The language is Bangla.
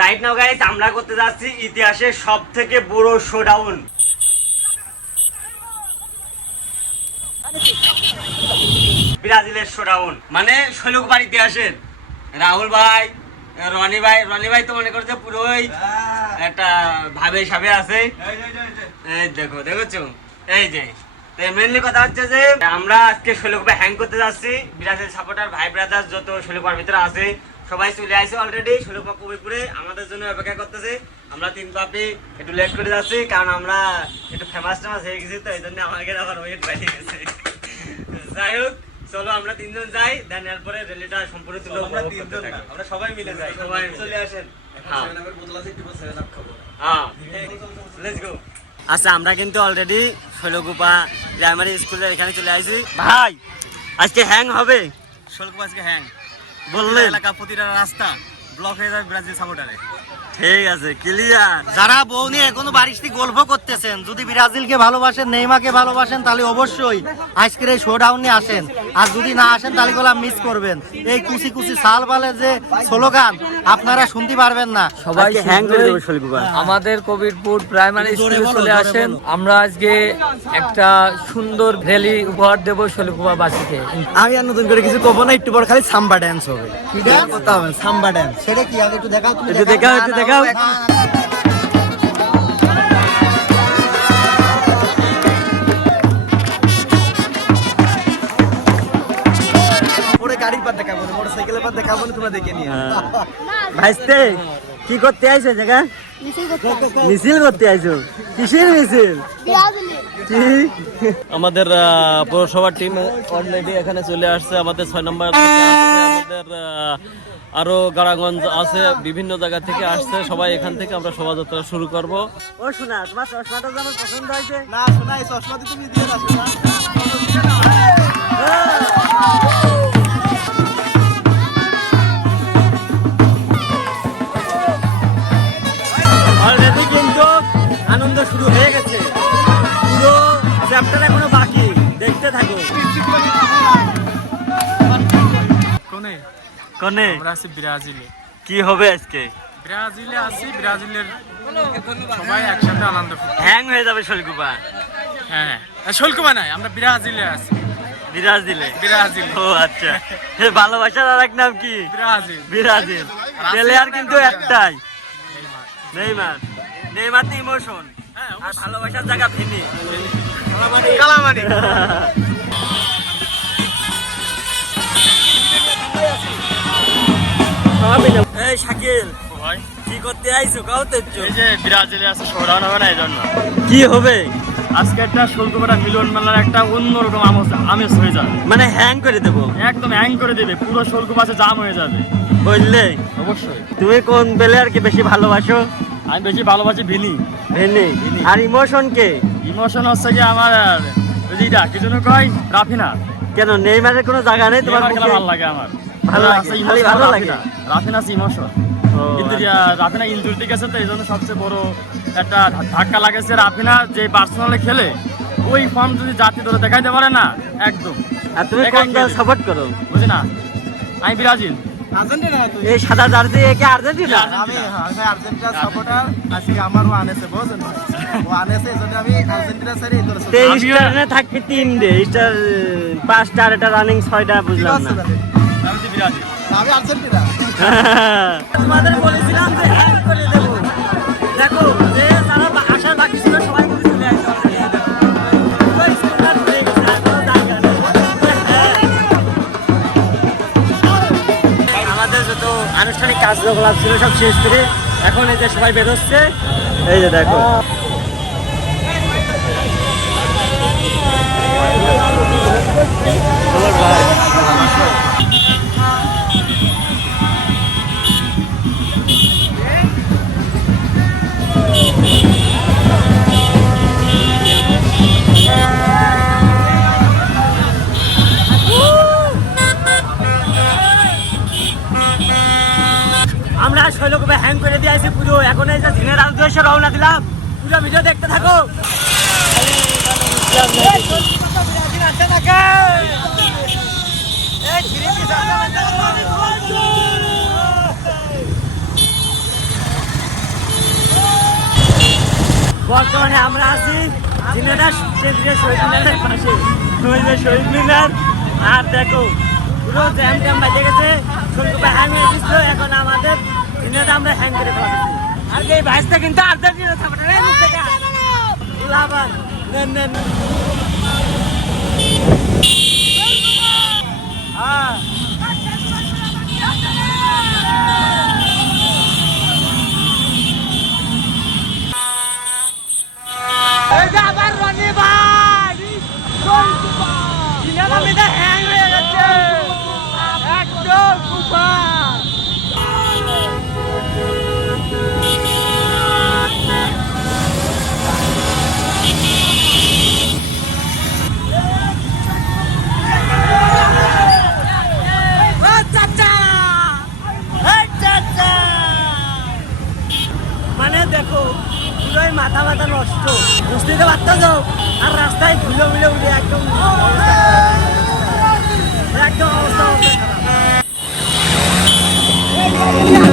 রাইট নাও গাইস আমরা করতে যাচ্ছি ইতিহাসের সবথেকে বড় শোডাউন। ব্রাজিলের শোডাউন মানে শৈলকুপার ইতিহাসের। রাহুল ভাই, রনি ভাই তো মনে করছে পুরোই একটা ভাবে সাবে আছে। এই দেখো দেখছো, এই যে মেনলি কথা হচ্ছে যে আমরা আজকে শৈলকুপা হ্যাং করতে যাচ্ছি। ব্রাজিল সাপোর্টার ভাই ব্রাদার্স যত শৈলকুপার ভিতরে আছে সবাই চলে আসছে অলরেডি। শৈলকুপা কবিপুরে আমাদের জন্য অপেক্ষা করতেছে। আমরা তিন পাপি একটু লেট করে যাচ্ছি কারণ আমরা একটু ফেমাস হয়ে গেছি, তো এই জন্য আমাকে আবার ওয়েট বাইরে গেছে। যাই হোক চলো আমরা তিনজন যাই, দেন এরপরে র্যালিটা সম্পূর্ণ তুলো। আমরা সবাই মিলে যাই, সবাই চলে আসেন। Let's go. আচ্ছা আমরা কিন্তু অলরেডি শৈলকুপা প্রাইমারি স্কুলের এখানে চলে আসি। ভাই আজকে হ্যাং হবে, শৈলকুপা আজকে হ্যাং বললে এলাকা প্রতিটা রাস্তা ব্লক হয়ে যাবে ব্রাজিল সাপোর্টারে। ঠিক আছে ক্লিয়ার। যারা বউ নিয়ে এখনো বাড়িতে গল্প করতেছেন, যদি ব্রাজিলকে ভালোবাসেন, নেইমারকে ভালোবাসেন, তাহলে অবশ্যই আজকের এই শোডাউনে আসেন। আর যদি না আসেন তাহলে গোলা মিস করবেন। এই কুচি কুচি সাল বালের যে স্লোগান আপনারা শুনতে পারবেন না। সবাই হ্যাং করে দেবো শৈলকুপা। আমাদের কবিরপুর প্রাইমারি স্কুলে চলে আসেন। আমরা আজকে একটা সুন্দর র্যালি উপহার দেব শৈলকুপা বাসীকে। আমি আর নতুন করে কিছু কব না, একটু পর খালি সাম্বা ড্যান্স হবে। কি ড্যান্স করতে হবে? সাম্বা ড্যান্স। সেটা কি আগে একটু দেখাও, তুমি একটু দেখাও, একটু দেখাও। পরে গাড়ির পার দেখাবো, মোটরসাইকেলের পার দেখাবো, তোমরা দেখে নিও। ভাইস্তে কি করতে আইছো জায়গা? মিছিল করতে আইছো? কিসের মিছিল? আমাদের পৌরসভার টিম অলরেডি এখানে চলে আসছে। আমাদের 6 নম্বর থেকে আসছে, আমাদের আরো গাড়াগঞ্জ আছে, বিভিন্ন জায়গা থেকে আসছে। সবাই এখান থেকে আমরা শোভাযাত্রা শুরু করব। ও শোনা, তোমার চশমাটা যে আমার পছন্দ হয়েছে। না শোনা, এই চশমাতে তুমি দিয়ে দাও শোনা। অলরেডি কিন্তু আনন্দ শুরু হয়ে গেছে, পুরো চ্যাপ্টার এখনো বাকি, দেখতে থাকো। কোনে কোনে আমরা আছি ব্রাজিলে। কি হবে আজকে? ব্রাজিলে আছি, ব্রাজিলের সবাই একসাথে আনন্দ করছি। হ্যাং হয়ে যাবে শৈলকুপা। হ্যাঁ শৈলকুপা নাই, আমরা ব্রাজিলে আছি। ব্রাজিলে? ব্রাজিল। ও আচ্ছা, ভালোবাসার আর এক নাম কি? ব্রাজিল। ব্রাজিল। প্লেয়ার কিন্তু একটাই, নেইমার। নেইমার তো ইমোশন, আর ভালোবাসার জায়গা ভিনি কালামানি। এই শাকিল কি করতে আইছো? কাও তো এই যে ব্রাজিলে আছে, শোডাউন হবে না, এই জন্য কি হবে আজকে একটা শৈলকুপাটা মিলন মেলার একটা অন্যরকম আমেজ হয়ে যাবে। মানে হ্যাং করে দেবো একদম হ্যাং করে দেবে, পুরো শৈলকুপা জাম হয়ে যাবে। বললে অবশ্যই। তুমি কোন প্লেয়ারকে বেশি ভালোবাসো? আমি বেশি ভালোবাসি ভিনি। ভিনি। আর ইমোশন কে? ইমোশন হচ্ছে কি আমার যেটা কি জন্য কয় রাফিনা। কেন নেইমারের কোনো জায়গা নেই তোমার নেইমার খেলা বুকে? ভালো লাগে আমার, ভালো লাগে, আছে খালি emotion, ভালো লাগে। রাফিনা আছে ইমোশন। কিন্তু রাফিনা ইনজুরি গেছে, তো এই জন্য সবচেয়ে বড় একটা ধাক্কা লাগেছে। রাফিনা যে পার্সোনালি খেলে ওই ফর্ম যদি জাতি ধরে দেখাইতে পারে না একদম। আর তুমি কোন দল সাপোর্ট করো? বুঝি না, আমি ব্রাজিল। আর্জেন্টিনা না তুই? এই সাদা জার্সি একে আর্জেন্টিনা? আমি আর্জেন্টিনা সাপোর্টার। আজকে আমারও আনেছে, বুঝছেন? ও আনেছে, এজন্য আমি আর্জেন্টিনা ছেড়ে এই দলে চলে আসি। 23 রানে থাকবে 3 ডে, স্টার 5টা আর এটা রানিং 6টা, বুঝলাম না। আমি তো ব্রাজিল। আমি আর্জেন্টিনা। তোমাদের বলেছিলাম যে হ্যাং করে দেব। দেখো যে যারা আসার বাকি ছিল সবাই কিন্তু চলে আসছে already। পুরো স্কুলটা ভরে গেছে, আর কোনো জায়গা নেই। আমাদের যত আনুষ্ঠানিক কার্যকলাপ ছিল সব শেষ করে এখন এই যে সবাই বেরোচ্ছে, এই যে দেখো। আমরা শৈলকুপা হ্যাং করে দিয়ে আসি পুরো। এখন এই যে ঝিনের উদ্দেশ্যে রওনা দিলাম, পুরো ভিডিও দেখতে থাকো। বর্তমানে আমরা আছি ঝিনাইদহ কেন্দ্রীয় শহীদ মিনারের পাশে। ওই যে শহীদ মিনার, আর দেখো পুরো জ্যাম ট্যাম বাজে গেছে। শৈলকুপা হ্যাং হয়ে দিচ্ছিল, এখন আমাদের ঝিনাইদহ আমরা হ্যাং করে ফেলাচ্ছি। আর এই ভাইসটা কিন্তু আর্জেন্টিনা সাপোর্টার, এই মুখ থেকে লাভার নেন নেন। হ্যাঁ এই যে আবার রনি ভাই জিনালামিটা হ্যাং হয়ে গেছে একদম কুপা। মানে দেখো পুরোই মাথা মাথা নষ্ট, বুঝতে পারতো যাও। আর রাস্তায় ধুলো মিলে উঠে একদম একদম অবস্থা খারাপ।